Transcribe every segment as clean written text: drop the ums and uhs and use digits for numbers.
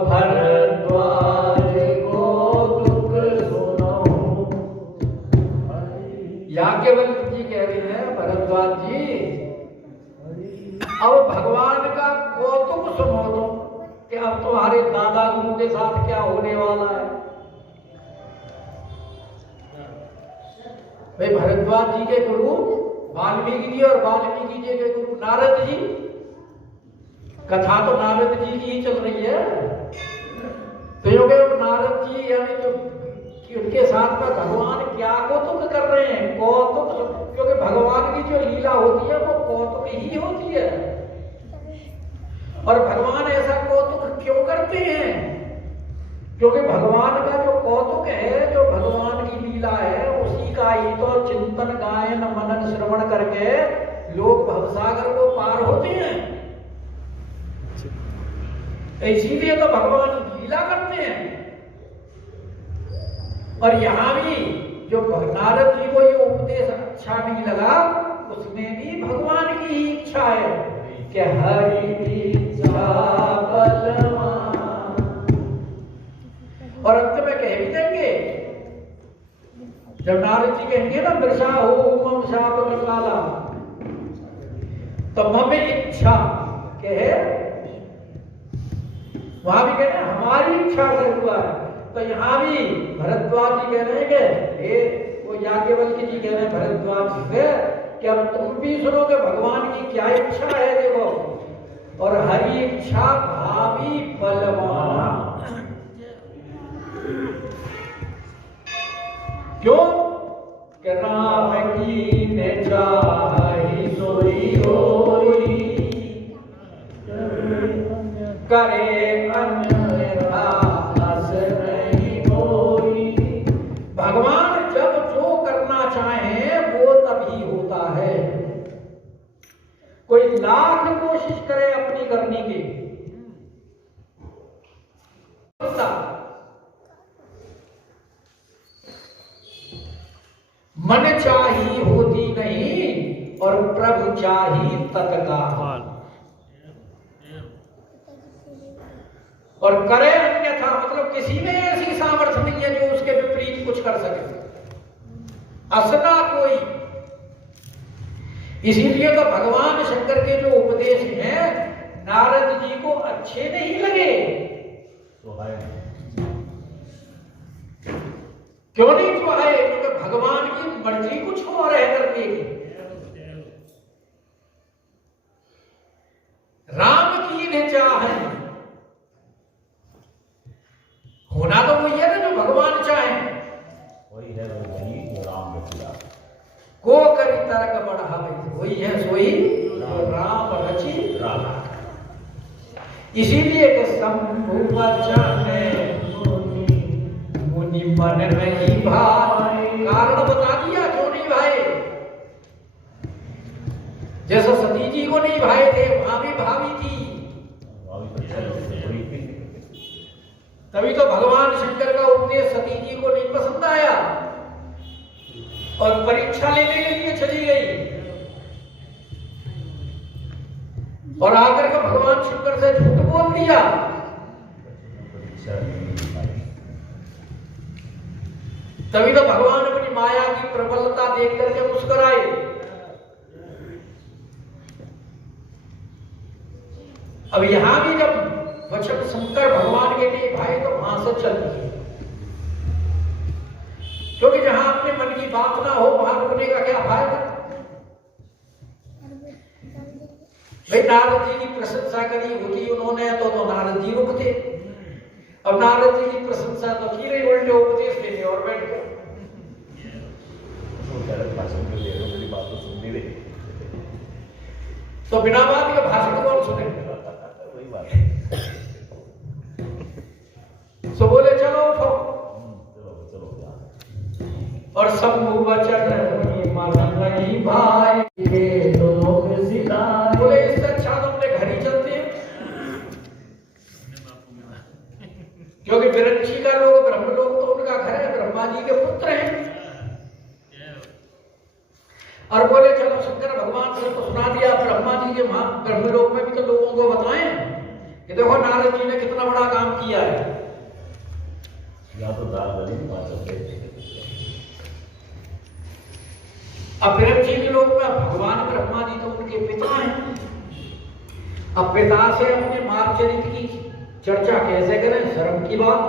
भरद्वाज को दुख सुनाऊं। याज्ञवल्क्य जी कह रहे हैं भरद्वाज जी अब भगवान का कौतुक सुनो तुम कि अब तुम्हारे दादा गुरु के साथ क्या होने वाला है। भाई भरद्वाज जी के गुरु वाल्मीकि जी और वाल्मीकि जी के गुरु नारद जी। कथा तो नारद जी की ही चल रही है। तो यो नारद जी यानी जो उनके साथ में भगवान क्या कौतुक कर रहे हैं। कौतुक क्योंकि भगवान की जो लीला होती है वो कौतुक ही होती है। और भगवान ऐसा कौतुक क्यों करते हैं? क्योंकि भगवान का जो कौतुक है, जो भगवान की लीला है, उसी का ही तो चिंतन गायन मनन श्रवण करके लोग भवसागर को पार होते हैं। इसीलिए तो भगवान लीला करते हैं। और यहां भी जो नारद जी को ये उपदेश अच्छा नहीं लगा, उसमें भी भगवान की ही इच्छा है कि हरि इच्छा बलवान। और अंत में कह भी देंगे, जब नारद जी कहेंगे ना दृशा हो मम शाप कृपाला, तो मम इच्छा कहे वहां भी कह रहे हैं हमारी इच्छा से हुआ है। तो यहाँ भी भरद्वाज जी कह रहे हैं कि वो याज्ञवल्क्य जी कह रहे हैं भरद्वाज से कि अब तुम भी सुनो कि भगवान की क्या इच्छा है। देखो, और हरि इच्छा भावी बलवाना। क्यों? कि राम की ने चाही सोई होई, करे अन्यथा अस नहीं कोई। भगवान जब जो करना चाहे वो तभी होता है। कोई लाख कोशिश करे अपनी करने की, मन चाही होती नहीं और प्रभु चाही तत्काल। और करे अन्यथा मतलब किसी में ऐसी सामर्थ्य नहीं है जो उसके विपरीत कुछ कर सके, असना कोई। इसीलिए तो भगवान शंकर के जो उपदेश हैं नारद जी को अच्छे नहीं लगे। क्यों नहीं सुहाए? क्योंकि भगवान की मर्जी कुछ और है करने की। राम की ने चाहे होना तो वही है ना जो भगवान चाहे, वही है वही राम रचिया। को करी तर्क बढ़ावे, वही है सोई जो राम रचि राम। इसीलिए कि शंभु वचन मुनि मन नहीं भाए। कारण बता दिया क्यों नहीं भाए। जैसा सती जी को नहीं भाए थे, वहां भी भावी थी। तभी तो भगवान शंकर का उपदेश सती जी को नहीं पसंद आया और परीक्षा लेने के लिए चली गई। और आकर के भगवान शंकर से झूठ बोल दिया। तभी तो भगवान अपनी माया की प्रबलता देख करके मुस्कुराए। अब यहां भी जब वचन शंकर भगवान के लिए भाई तो वहां से चल दिए। क्योंकि जहां अपने मन की बात ना हो वहां रुकने का क्या फायदा। भाई नारद जी की प्रशंसा करी होती उन्होंने तो नारद जी रुकते। अब नारद जी की प्रशंसा तो की रही, उल्टे उपदेश देते और बैठ गए। तो बिना बात के भाषण कौन सुने? तो बोले चलो उठो। और सब वचन नहीं भाई बोले इससे अच्छा तो अपने घर ही चलते हैं। क्योंकि विरंची का लोग ब्रह्मलोक तो उनका घर है, ब्रह्मा जी के पुत्र हैं। और बोले चलो शंकर भगवान से तो सुना दिया, ब्रह्मा जी के ब्रह्मलोक में भी तो लोगों को बताएं कि देखो नारद जी ने कितना बड़ा काम किया है। या तो दाल गली में बात होते हैं। अब ब्रह्म जी के लोग में भगवान ब्रह्मा जी तो उनके पिता हैं। अब पिता से अपने मार्ग चरित्र की चर्चा कैसे करें, शर्म की बात।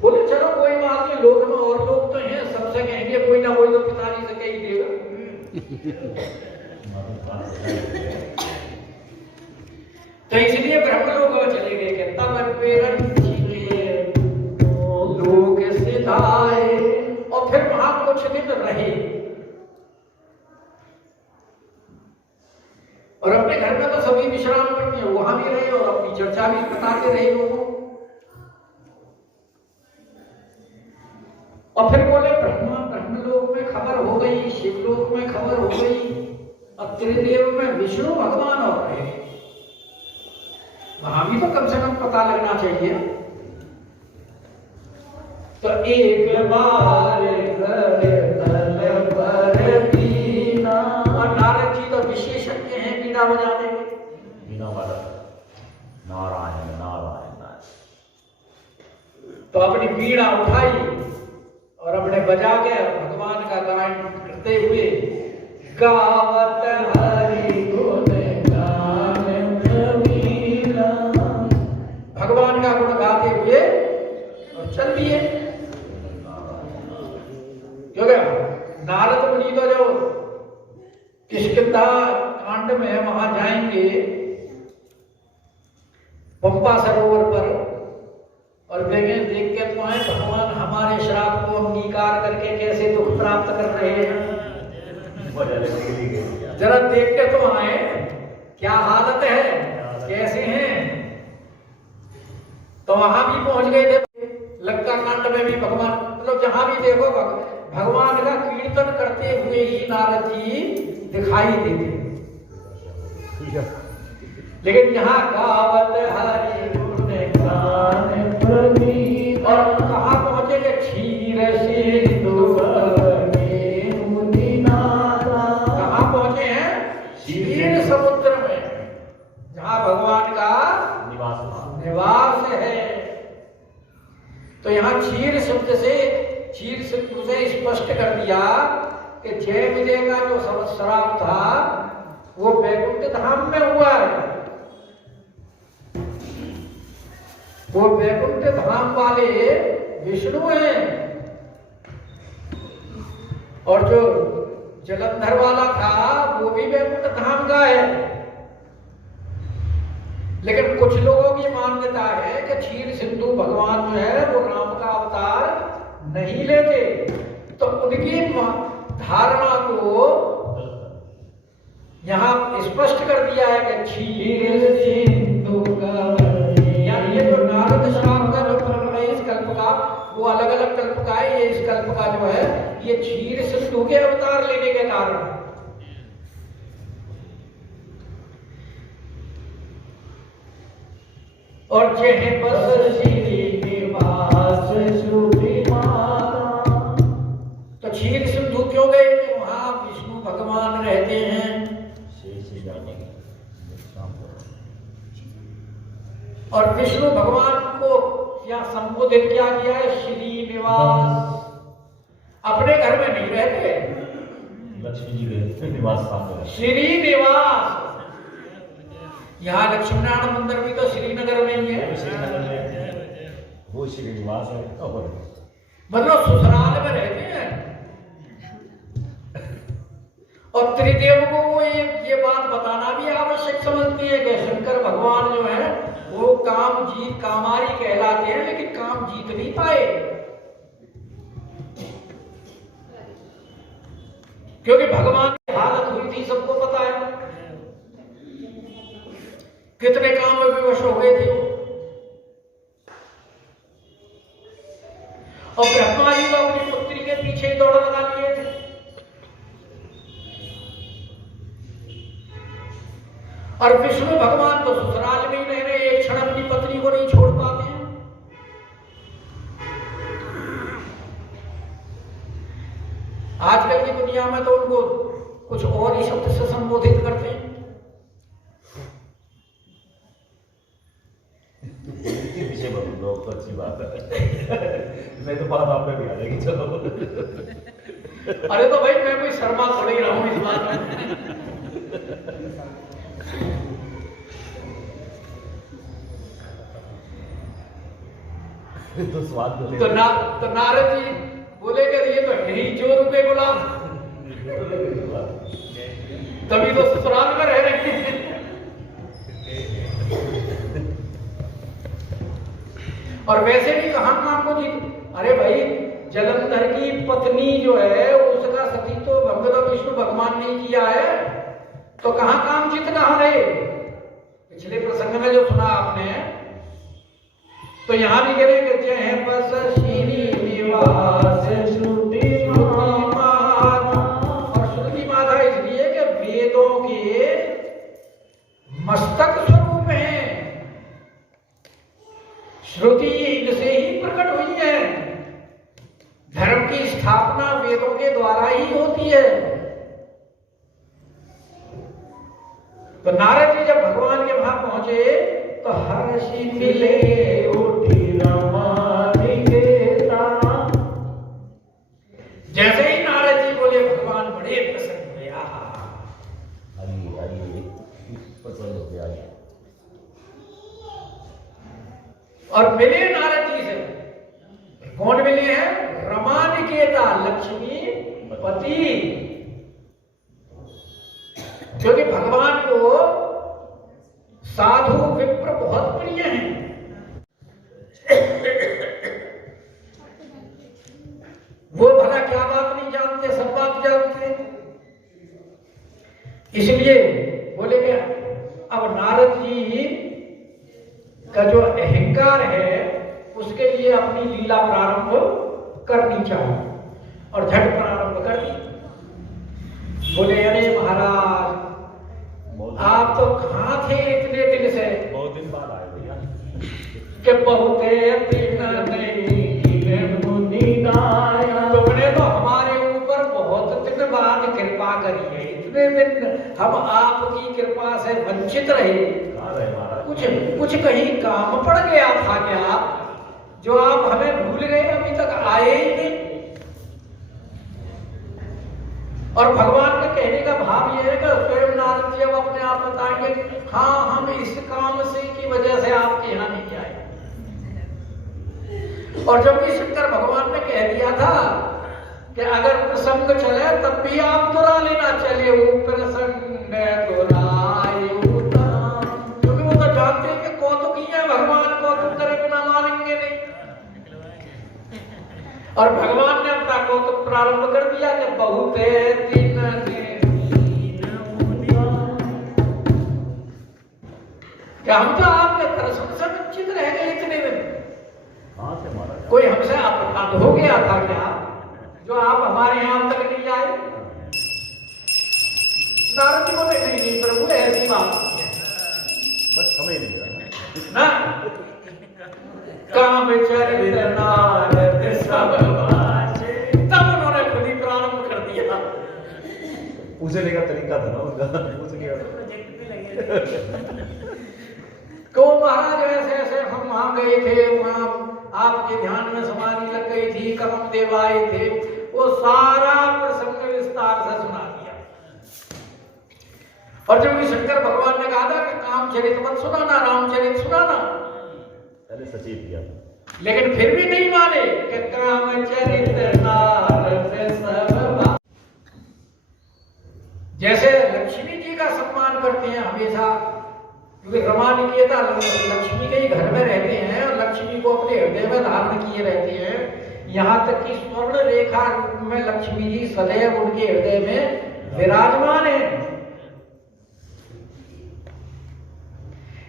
बोले चलो कोई बात नहीं, लोग में और लोग तो हैं, सबसे कहेंगे कोई ना कोई तो पिताजी से कह ही देगा। तो इसलिए ब्रह्म लोग चले गए कि तब प्रेरण लोग सिधाए, और फिर वहां कुछ दिन रहे और अपने घर में तो सभी विश्राम करते हैं, वहां भी रहे और अपनी चर्चा भी बताते रहे लोगों। और फिर बोले ब्रह्मलोक में खबर हो गई, शिवलोक में खबर हो गई, अब त्रिदेव में विष्णु भगवान और रहे, वहां भी तो कम से कम पता लगना चाहिए। तो एक बार और नारद जी तो विशेषज्ञ हैं बीड़ा बजाने में। बीना वाला नारायण नारायण नारायण। तो अपनी बीड़ा उठाई और अपने बजा के भगवान का गायन करते हुए गावत हरि गुण गान कबीरा, भगवान का गुण गाते हुए और चल दिए। क्योंकि नारद मुनि तो जो किष्किंधा कांड में वहां जाएंगे पंपा सरोवर पर और देख के तो आए भगवान हमारे श्राप को अंगीकार करके कैसे दुख प्राप्त कर रहे हैं, जरा देख के तो आए क्या हालत है, कैसे हैं। तो वहां भी पहुंच गए थे। लंका कांड में भी भगवान, मतलब जहां भी देखो भगवान का कीर्तन करते हुए ही नारद जी दिखाई देते। लेकिन यहाँ गावत हरि गुण गान प्रवीण, और कहाँ पहुंचे कि क्षीर सिंधु कहाँ पहुंचे हैं, क्षीर समुद्र में, जहाँ भगवान का निवास है। तो यहाँ क्षीर शब्द से, क्षीर सिंधु से स्पष्ट कर दिया कि जय विजय का जो श्राप था वो वैकुंठ धाम में हुआ है। वो वैकुंठ धाम वाले विष्णु हैं, और जो जलंधर वाला था वो भी वैकुंठ धाम का है। लेकिन कुछ लोगों की मान्यता है कि क्षीर सिंधु भगवान जो है वो राम का अवतार नहीं लेते, तो उनकी धारणा को यहाँ स्पष्ट कर दिया है कि क्षीर सिंधु का, यानी ये जो नारद श्राप का जो प्रकरण है इस कल्प का, वो अलग अलग कल्प का है। ये इस कल्प का जो है ये क्षीर सिंधु के अवतार लेने के कारण है। और जेहे बस श्री निवास सुखी माता, तो क्षीर सिंधु क्यों गए कि वहां विष्णु भगवान रहते हैं। और विष्णु भगवान को क्या संबोधित क्या किया है, श्रीनिवास। अपने घर में नहीं रहते, लक्ष्मी जी के निवास स्थान श्रीनिवास। यहाँ लक्ष्मी नारायण मंदिर भी तो श्रीनगर में ही है, श्रीनगर में वो श्रीनिवास है, मतलब ससुराल में रहते हैं। और त्रिदेव को वो ये बात बताना भी आवश्यक समझते हैं कि शंकर भगवान जो है वो काम जीत कामारी कहलाते हैं, लेकिन काम जीत नहीं पाए, क्योंकि भगवान की हालत हुई थी सबको पता है, कितने काम में विवश हो गए थे। और ब्रह्मा जी को अपनी पुत्री के पीछे ही दौड़ लगा लिए थे। और विष्णु भगवान तो ससुराल में ही रह रहे, एक क्षण अपनी पत्नी को नहीं छोड़ पाते हैं। आजकल की दुनिया में तो उनको कुछ और ही शब्द से संबोधित करते हैं। बात आप पे भी आ जाएगी। चलो अरे तो भाई मैं कोई शर्मा थोड़ी रहा हूँ इस बात में। तो स्वाद तो नारद जी बोले कि ये तो है ही चोर रुपए गुलाम, तभी तो ससुराल में रह रहे हैं। और वैसे भी कहां काम को जीत। अरे भाई जलंधर की पत्नी जो है उसका सती तो भगवान विष्णु भगवान ने किया है, तो कहां काम जीत कहां रहे। पिछले प्रसंग में जो सुना आपने, तो यहां भी कह रहे कि जय बस श्रीनिवास श्रुति माता। और श्रुति माता इसलिए कि वेदों के मस्तक स्वरूप हैं, श्रुति इनसे ही प्रकट हुई है। धर्म की स्थापना वेदों के द्वारा ही होती है। तो नारद जी जब भगवान के वहां पहुंचे तो हर्षि मिले उठी रमानिकेता। जैसे ही नारद जी बोले भगवान बड़े प्रसन्न हुए। पसंद हो गया। और मिले नारद जी से। कौन मिले हैं? रमानिकेता, लक्ष्मी पति। क्योंकि भगवान को साधु विप्र बहुत प्रिय हैं। वो भला क्या बात नहीं जानते, सब बात जानते। इसलिए बोले कि अब नारद जी का जो अहंकार है उसके लिए अपनी लीला प्रारंभ करनी चाहिए। और झट प्रारंभ कर दी। बोले अरे महाराज आप तो कहां थे इतने दिन से? बहुत दिन बाद आए भैया। कि बहुते दिन तुमने तो हमारे ऊपर बहुत दिन बाद कृपा करी है। इतने दिन हम आपकी कृपा से वंचित रहे। कुछ कहीं काम पड़ गया था क्या जो आप हमें भूल गए, अभी तक आए ही नहीं? और भगवान के कहने का भाव यह है कि स्वयं नारद जी अब अपने आप बताएंगे, हाँ हम इस काम से की वजह से आपके यहाँ नहीं आए। और जबकि शंकर भगवान ने कह दिया था कि अगर प्रसंग चले तब भी आप दोहरा लेना, चले वो प्रसंग दोहराए। क्योंकि वो तो जानते हैं कि कौतुक ही है, भगवान कौतुक करे बिना मानेंगे नहीं। और भगवान ने अपना कौतुक प्रारंभ कर दिया कि बहुत दिन क्या हम तो आपके दर्शन से वंचित रह गए इतने दिन? कोई हमसे अपराध हो गया था क्या जो आप हमारे यहां तक नहीं आए? नारद जी बोले नहीं प्रभु ऐसी बात नहीं है, बस समय नहीं मिला ना। काम चरित नारद सब बाजे, तब उन्होंने खुद ही प्रारंभ कर दिया। पूछने का तरीका था ना उनका, पूछ लिया को महाराज ऐसे ऐसे हम वहां गए थे, वहां आपके ध्यान में समाधि लग गई थी, कर्म देव आए थे, वो सारा प्रसंग विस्तार से सुना दिया। और जब शंकर भगवान ने कहा था कि कामचरित मत सुनाना, रामचरित सुनाना, पहले सचेत किया, लेकिन फिर भी नहीं माने कि कामचरित नारद सब। जैसे लक्ष्मी जी का सम्मान करते हैं हमेशा, क्योंकि रमानिकेता लक्ष्मी के ही घर में रहते हैं और लक्ष्मी को अपने हृदय में धारण किए रहते हैं। यहाँ तक कि स्वर्ण रेखा रूप में लक्ष्मी जी सदैव उनके हृदय में विराजमान है।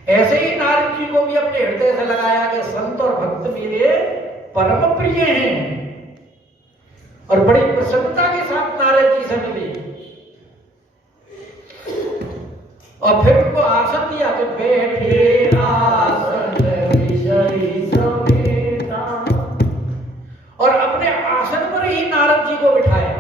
ऐसे ही नारद जी को भी अपने हृदय से लगाया कि संत और भक्त मेरे परम प्रिय हैं। और बड़ी प्रसन्नता के साथ नारद जी से मिले और फिर उनको आसन दिया कि बैठे आसन विषयी समेता, और अपने आसन पर ही नारद जी को बिठाया।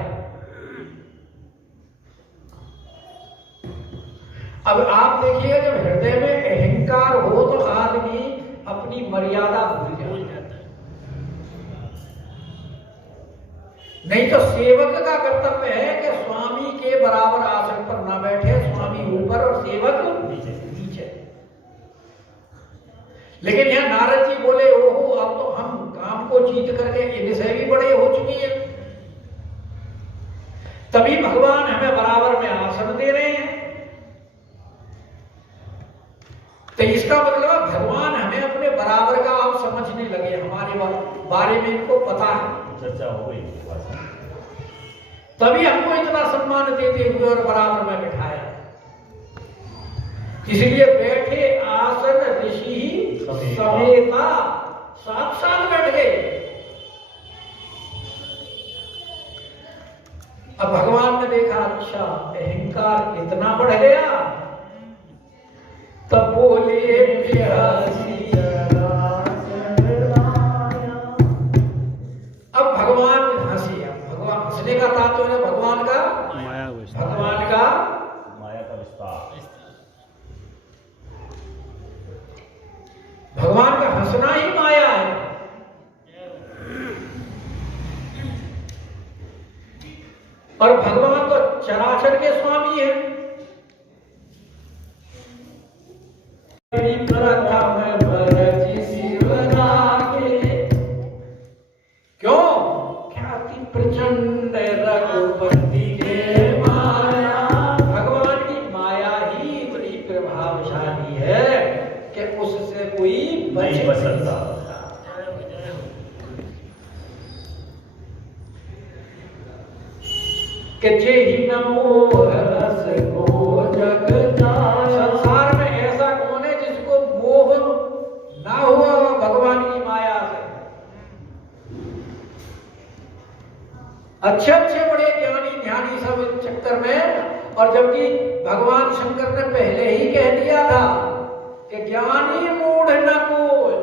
अब आप देखिए जब हृदय में अहंकार हो तो आदमी अपनी मर्यादा भूल जाता है। नहीं तो सेवक का कर्तव्य है कि स्वामी के बराबर आसन पर ना बैठे, स्वामी ऊपर और सेवक नीचे। लेकिन यहाँ नारद जी बोले ओहो अब तो हम काम को जीत करके इनसे भी बड़े हो चुके हैं, तभी भगवान हमें बराबर में आसन दे रहे हैं। तो इसका मतलब भगवान हमें अपने बराबर का आप समझने लगे, हमारे बारे में इनको पता है, चर्चा हो गई, तभी हमको इतना सम्मान देते हुए और बराबर में बिठाया। इसलिए बैठे आसन ऋषि समेता, साथ साथ बैठ गए। अब भगवान ने देखा अच्छा अहंकार इतना बढ़ गया, तब बोले अब भगवान हंसी। भगवान हंसने का तात्पर्य भगवान का माया का विस्तार, भगवान का हंसना ही माया है। और भगवान तो चराचर के स्वामी है। क्यों? ख्याति प्रचंड रघुपति के माया, भगवान की माया ही बड़ी प्रभावशाली है कि उससे कोई नहीं बच सकता। कि जेहि न मोह रस को जग जाय। संसार में ऐसा कौन है जिसको मोह ना हुआ भगवान की माया से। अच्छे अच्छे बड़े ज्ञानी ध्यानी सब इस चक्कर में, और जबकि भगवान शंकर ने पहले ही कह दिया था कि ज्ञानी मूढ़ न कोई।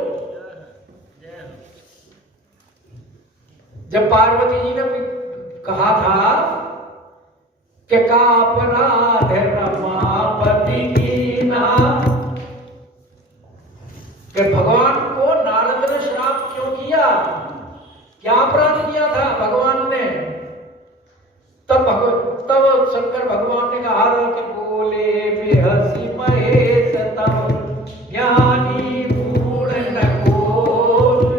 जब पार्वती जी ने कहा था कि का अपराध रमापति की ना, कि भगवान को नारद ने श्राप क्यों किया, क्या अपराध किया था भगवान ने। तब शंकर भगवान ने कहा कि बोले बेहसी महेश तब ज्ञानी मूढ़ न कोई।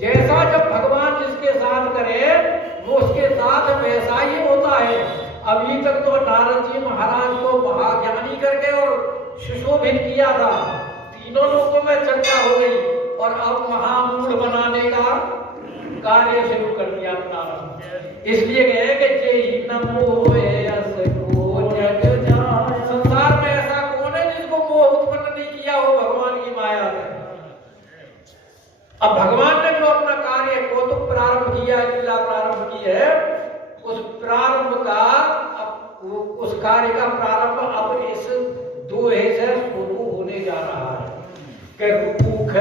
जैसा जब भगवान जिसके साथ करे वो उसके साथ वैसा ही होता है। अभी तक तो नारद जी महाराज को महाज्ञानी करके और सुशोभित किया था, तीनों लोगों में चर्चा हो गई, और अब महामूढ़ बनाने का कार्य शुरू कर दिया नारद। इसलिए कहे कि जेहि न मोहे अस को जग जाय। संसार में ऐसा कौन है जिसको मोह उत्पन्न नहीं किया हो भगवान की माया से। अब भगवान ने जो अपना कार्य कौतुक प्रारंभ किया है, लीला प्रारंभ की है, उस प्रारंभ का उस कार्य का प्रारंभ अब इस दोहे से शुरू होने जा रहा है कि रूख